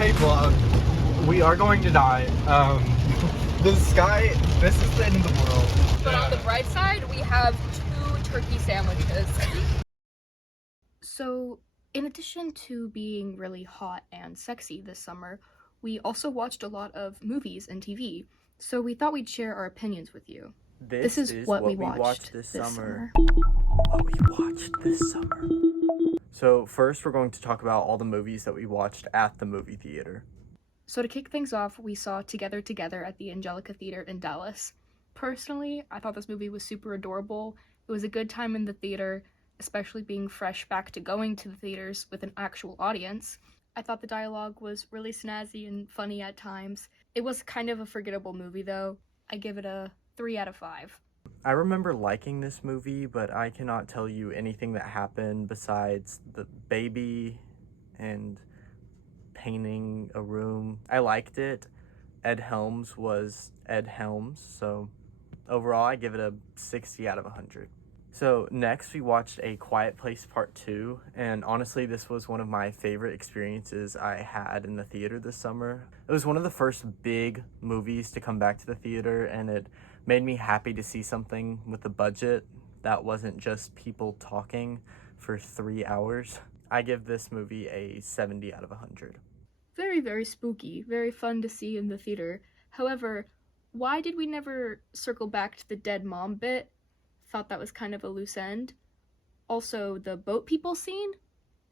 Hey vlog, we are going to die. This is the end of the world. But on the bright side, we have 2 turkey sandwiches. So, in addition to being really hot and sexy this summer, we also watched a lot of movies and TV. So we thought we'd share our opinions with you. This is what we watched this summer. What we watched this summer. So first we're going to talk about all the movies that we watched at the movie theater. So to kick things off, we saw Together Together at the Angelica Theater in Dallas. Personally, I thought this movie was super adorable. It was a good time in the theater, especially being fresh back to going to the theaters with an actual audience. I thought the dialogue was really snazzy and funny at times. It was kind of a forgettable movie though. I give it a 3 out of 5. I remember liking this movie, but I cannot tell you anything that happened besides the baby and painting a room. I liked it. Ed Helms was Ed Helms, so overall I give it a 60 out of 100. So next we watched A Quiet Place Part 2, and honestly this was one of my favorite experiences I had in the theater this summer. It was one of the first big movies to come back to the theater, and it made me happy to see something with a budget that wasn't just people talking for 3 hours. I give this movie a 70 out of 100. Very, very spooky, very fun to see in the theater. However, why did we never circle back to the dead mom bit? Thought that was kind of a loose end. Also, the boat people scene,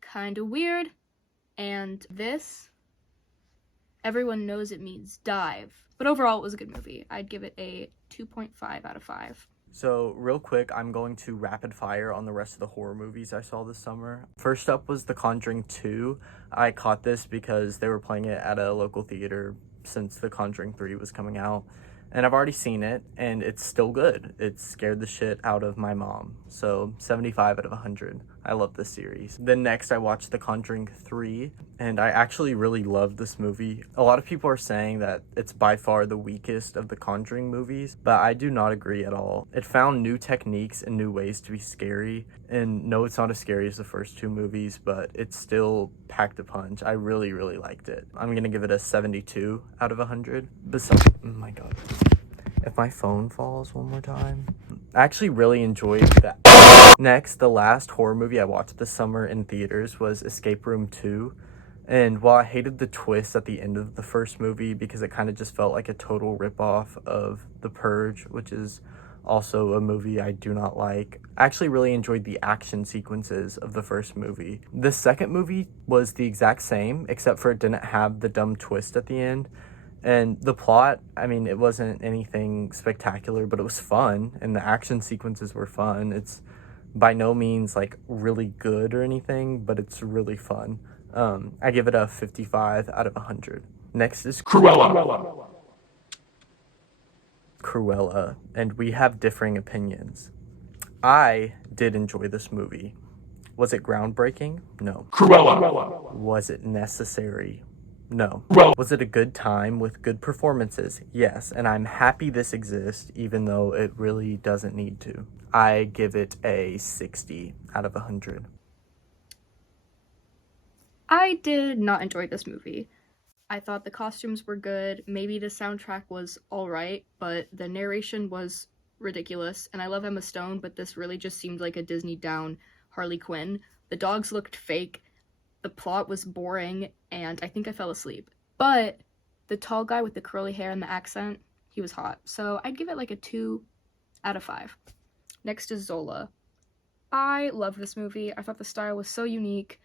kind of weird. And this, everyone knows it means dive. But overall, it was a good movie. I'd give it a 2.5 out of 5. So real quick, I'm going to rapid fire on the rest of the horror movies I saw this summer. First up was The Conjuring 2. I caught this because they were playing it at a local theater since The Conjuring 3 was coming out. And I've already seen it, and it's still good. It scared the shit out of my mom. So 75 out of 100. I love this series. Then next I watched The Conjuring 3, and I actually really loved this movie. A lot of people are saying that it's by far the weakest of the Conjuring movies, but I do not agree at all. It found new techniques and new ways to be scary, and no, it's not as scary as the first 2 movies, but it still packed a punch. I really, really liked it. I'm gonna give it a 72 out of 100. Besides, oh my god. If my phone falls one more time. I actually really enjoyed that. Next, the last horror movie I watched this summer in theaters was Escape Room 2. And while I hated the twist at the end of the first movie because it kind of just felt like a total ripoff of The Purge, which is also a movie I do not like, I actually really enjoyed the action sequences of the first movie. The second movie was the exact same, except for it didn't have the dumb twist at the end. And the plot, I mean, it wasn't anything spectacular, but it was fun, and the action sequences were fun. It's by no means, like, really good or anything, but it's really fun. I give it a 55 out of 100. Next is Cruella. Cruella, and we have differing opinions. I did enjoy this movie. Was it groundbreaking? No. Cruella. Was it necessary? No. Was it a good time with good performances? Yes, and I'm happy this exists, even though it really doesn't need to. I give it a 60 out of 100. I did not enjoy this movie. I thought the costumes were good, maybe the soundtrack was alright, but the narration was ridiculous, and I love Emma Stone, but this really just seemed like a Disney down Harley Quinn. The dogs looked fake. The plot was boring, and I think I fell asleep. But the tall guy with the curly hair and the accent, he was hot. So I'd give it like a 2 out of 5. Next is Zola. I love this movie. I thought the style was so unique.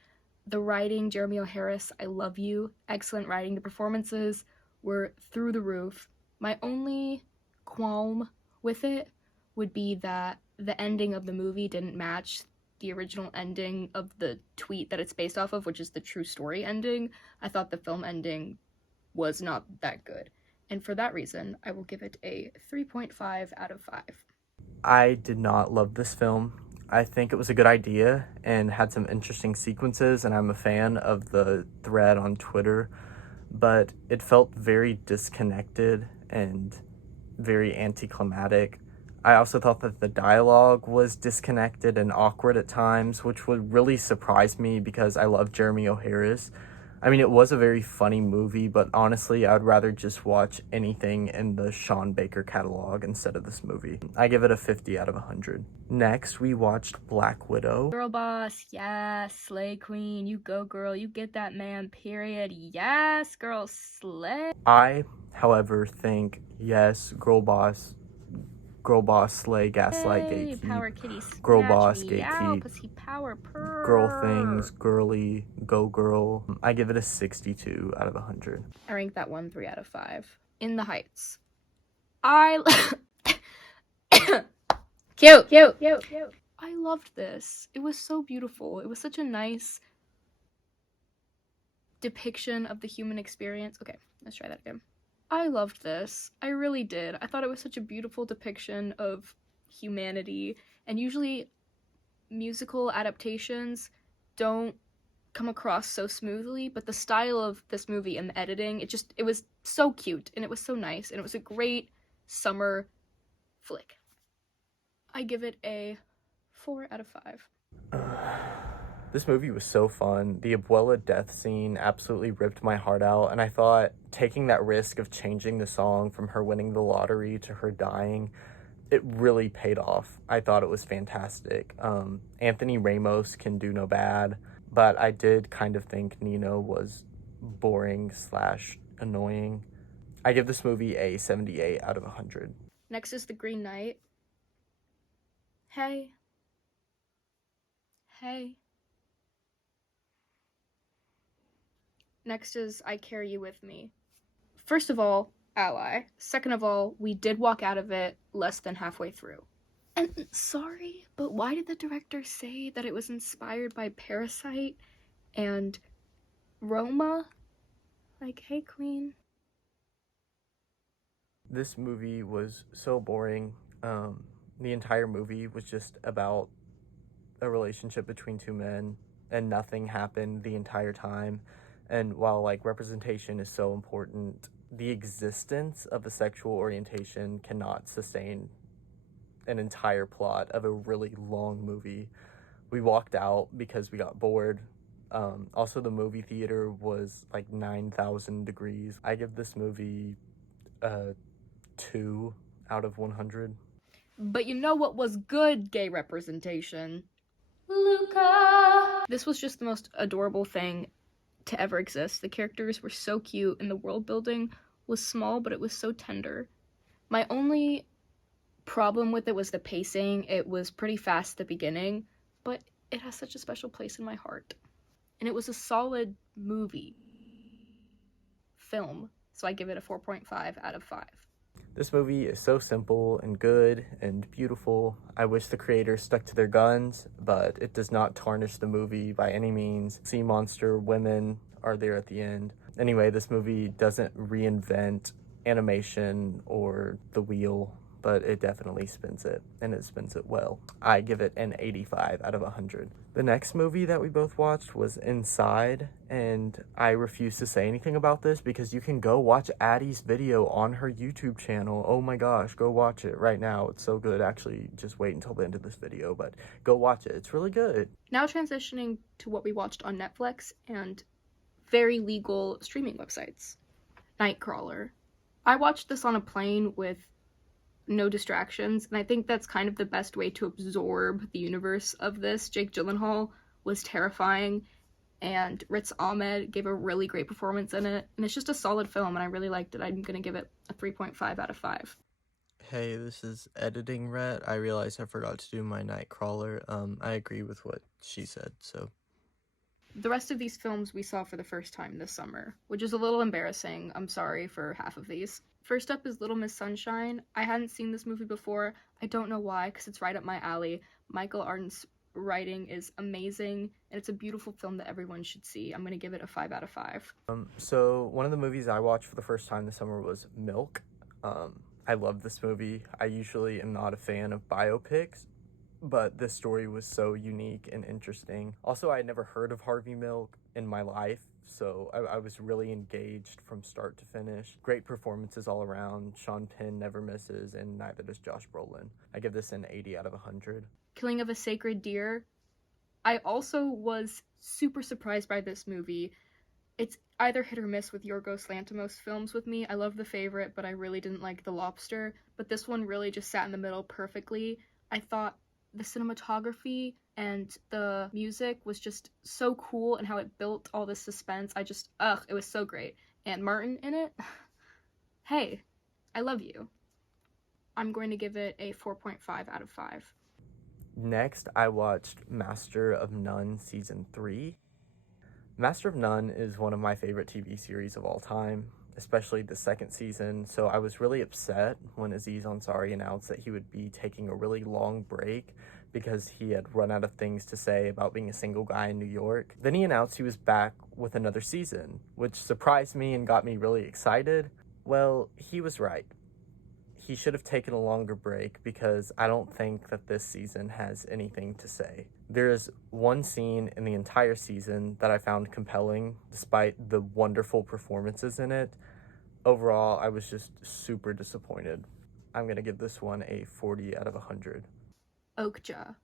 The writing, Jeremy O. Harris, I love you. Excellent writing. The performances were through the roof. My only qualm with it would be that the ending of the movie didn't match the original ending of the tweet that it's based off of, which is the true story ending. I thought the film ending was not that good. And for that reason, I will give it a 3.5 out of 5. I did not love this film. I think it was a good idea and had some interesting sequences, and I'm a fan of the thread on Twitter, but it felt very disconnected and very anticlimactic. I also thought that the dialogue was disconnected and awkward at times, which would really surprise me because I love Jeremy O. Harris. I mean, it was a very funny movie, but honestly, I would rather just watch anything in the Sean Baker catalog instead of this movie. I give it a 50 out of 100. Next, we watched Black Widow. Girl boss, yes, slay queen, you go girl, you get that man, period, yes, girl, slay. I, however, think, yes, girl boss, slay, gaslight, Hey, gatekeep, power kitty, girl snatch boss, me out, gatekeep, pussy power, purr. girl things, girly, go girl. I give it a 62 out of 100. I rank that one 3 out of 5. In the Heights. Cute. I loved this. It was so beautiful. It was such a nice depiction of the human experience. Okay, let's try that again. I loved this. I really did. I thought it was such a beautiful depiction of humanity. And usually musical adaptations don't come across so smoothly, but the style of this movie and the editing, it was so cute and it was so nice and it was a great summer flick. I give it a 4 out of 5. This movie was so fun. The Abuela death scene absolutely ripped my heart out, and I thought taking that risk of changing the song from her winning the lottery to her dying, it really paid off. I thought it was fantastic. Anthony Ramos can do no bad, but I did kind of think Nino was boring / annoying. I give this movie a 78 out of 100. Next is The Green Knight. Hey. Next is I Carry You With Me. First of all, ally. Second of all, we did walk out of it less than halfway through. And sorry, but why did the director say that it was inspired by Parasite and Roma? Like, hey, queen. This movie was so boring. The entire movie was just about a relationship between two men, and nothing happened the entire time. And while, like, representation is so important, the existence of a sexual orientation cannot sustain an entire plot of a really long movie. We walked out because we got bored. Also, the movie theater was like 9,000 degrees. I give this movie a 2 out of 100. But you know what was good gay representation? Luca! This was just the most adorable thing to ever exist. The characters were so cute and the world building was small, but it was so tender. My only problem with it was the pacing. It was pretty fast at the beginning, but it has such a special place in my heart. And it was a solid film, so I give it a 4.5 out of 5. This movie is so simple and good and beautiful. I wish the creators stuck to their guns, but it does not tarnish the movie by any means. Sea monster women are there at the end. Anyway, this movie doesn't reinvent animation or the wheel, but it definitely spins it, and it spins it well. I give it an 85 out of 100. The next movie that we both watched was Inside, and I refuse to say anything about this because you can go watch Addie's video on her YouTube channel. Oh my gosh, go watch it right now. It's so good. Actually, just wait until the end of this video, but go watch it. It's really good. Now transitioning to what we watched on Netflix and very legal streaming websites. Nightcrawler. I watched this on a plane with no distractions, and I think that's kind of the best way to absorb the universe of this. Jake Gyllenhaal was terrifying, and Rhett Scale gave a really great performance in it, and it's just a solid film, and I really liked it. I'm gonna give it a 3.5 out of 5. Hey, this is editing Rhett. I realized I forgot to do my Nightcrawler. I agree with what she said, so. The rest of these films we saw for the first time this summer, which is a little embarrassing. I'm sorry for half of these. First up is Little Miss Sunshine. I hadn't seen this movie before. I don't know why, because it's right up my alley. Michael Arden's writing is amazing, and it's a beautiful film that everyone should see. I'm going to give it a 5 out of 5. So one of the movies I watched for the first time this summer was Milk. I love this movie. I usually am not a fan of biopics, but this story was so unique and interesting. Also, I had never heard of Harvey Milk in my life, so I was really engaged from start to finish. Great performances all around. Sean Penn never misses, and neither does Josh Brolin. I give this an 80 out of 100. Killing of a Sacred Deer. I also was super surprised by this movie. It's either hit or miss with Yorgos Lanthimos films with me. I love The Favorite, but I really didn't like The Lobster. But this one really just sat in the middle perfectly. I thought the cinematography and the music was just so cool, and how it built all this suspense. It was so great. And Martin in it, hey, I love you. I'm going to give it a 4.5 out of 5. Next, I watched Master of None Season 3. Master of None is one of my favorite TV series of all time, especially the second season, so I was really upset when Aziz Ansari announced that he would be taking a really long break because he had run out of things to say about being a single guy in New York. Then he announced he was back with another season, which surprised me and got me really excited. Well, he was right. He should have taken a longer break because I don't think that this season has anything to say. There is one scene in the entire season that I found compelling despite the wonderful performances in it. Overall, I was just super disappointed. I'm gonna give this one a 40 out of 100. Okja.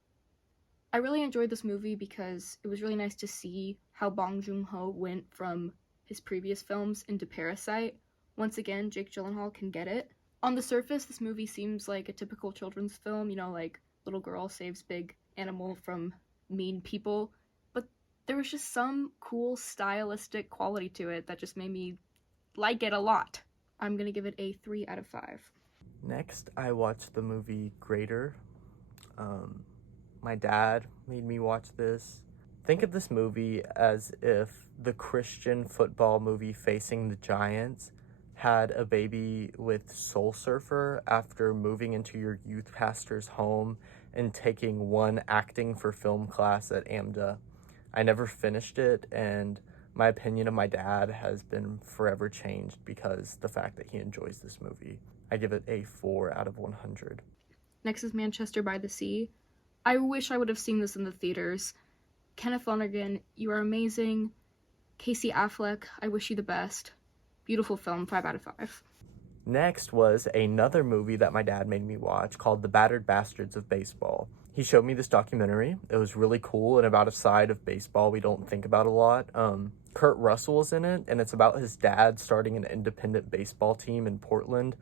I really enjoyed this movie because it was really nice to see how Bong Joon-ho went from his previous films into Parasite. Once again, Jake Gyllenhaal can get it. On the surface, this movie seems like a typical children's film, like little girl saves big animal from mean people, but there was just some cool stylistic quality to it that just made me like it a lot. I'm gonna give it a 3 out of 5. Next, I watched the movie Greater. My dad made me watch this. Think of this movie as if the Christian football movie Facing the Giants had a baby with Soul Surfer after moving into your youth pastor's home and taking one acting for film class at AMDA. I never finished it, and my opinion of my dad has been forever changed because the fact that he enjoys this movie. I give it a 4 out of 100. Next is Manchester by the Sea. I wish I would have seen this in the theaters. Kenneth Lonergan, you are amazing. Casey Affleck, I wish you the best. Beautiful film, 5 out of 5. Next was another movie that my dad made me watch called The Battered Bastards of Baseball. He showed me this documentary. It was really cool and about a side of baseball we don't think about a lot. Kurt Russell is in it, and it's about his dad starting an independent baseball team in Portland.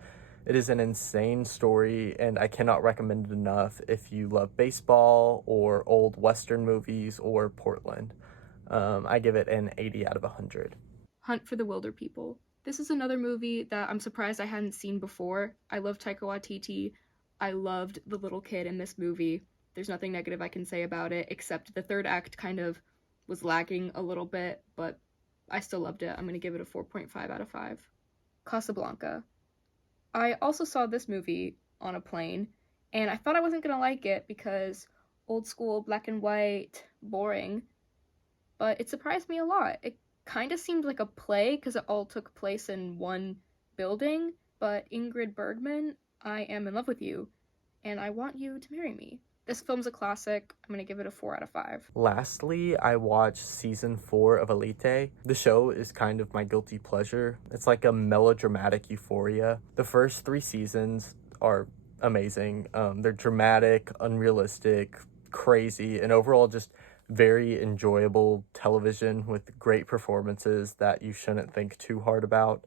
It is an insane story, and I cannot recommend it enough if you love baseball or old Western movies or Portland. I give it an 80 out of 100. Hunt for the Wilder People. This is another movie that I'm surprised I hadn't seen before. I love Taika Waititi. I loved the little kid in this movie. There's nothing negative I can say about it, except the third act kind of was lagging a little bit, but I still loved it. I'm going to give it a 4.5 out of 5. Casablanca. I also saw this movie on a plane, and I thought I wasn't going to like it because old school, black and white, boring, but it surprised me a lot. It kind of seemed like a play because it all took place in one building, but Ingrid Bergman, I am in love with you, and I want you to marry me. This film's a classic. I'm going to give it a 4 out of 5. Lastly, I watched season 4 of Elite. The show is kind of my guilty pleasure. It's like a melodramatic euphoria. The first 3 seasons are amazing. They're dramatic, unrealistic, crazy, and overall just very enjoyable television with great performances that you shouldn't think too hard about.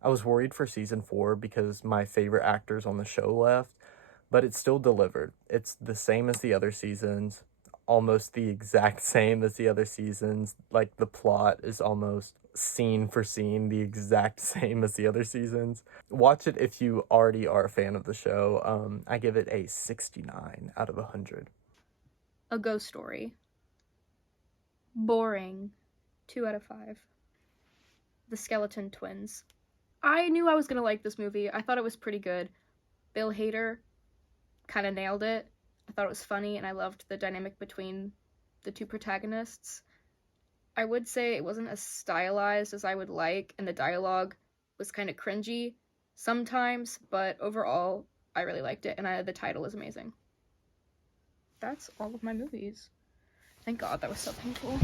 I was worried for season 4 because my favorite actors on the show left, but it still delivered. It's the same as the other seasons, almost the exact same as the other seasons. Like, the plot is almost scene for scene the exact same as the other seasons. Watch it if you already are a fan of the show. I give it a 69 out of 100. A Ghost Story. Boring. 2 out of 5. The Skeleton Twins. I knew I was gonna like this movie. I thought it was pretty good. Bill Hader kind of nailed it. I thought it was funny, and I loved the dynamic between the two protagonists. I would say it wasn't as stylized as I would like, and the dialogue was kind of cringy sometimes, but overall, I really liked it, and the title is amazing. That's all of my movies. Thank God, that was so painful.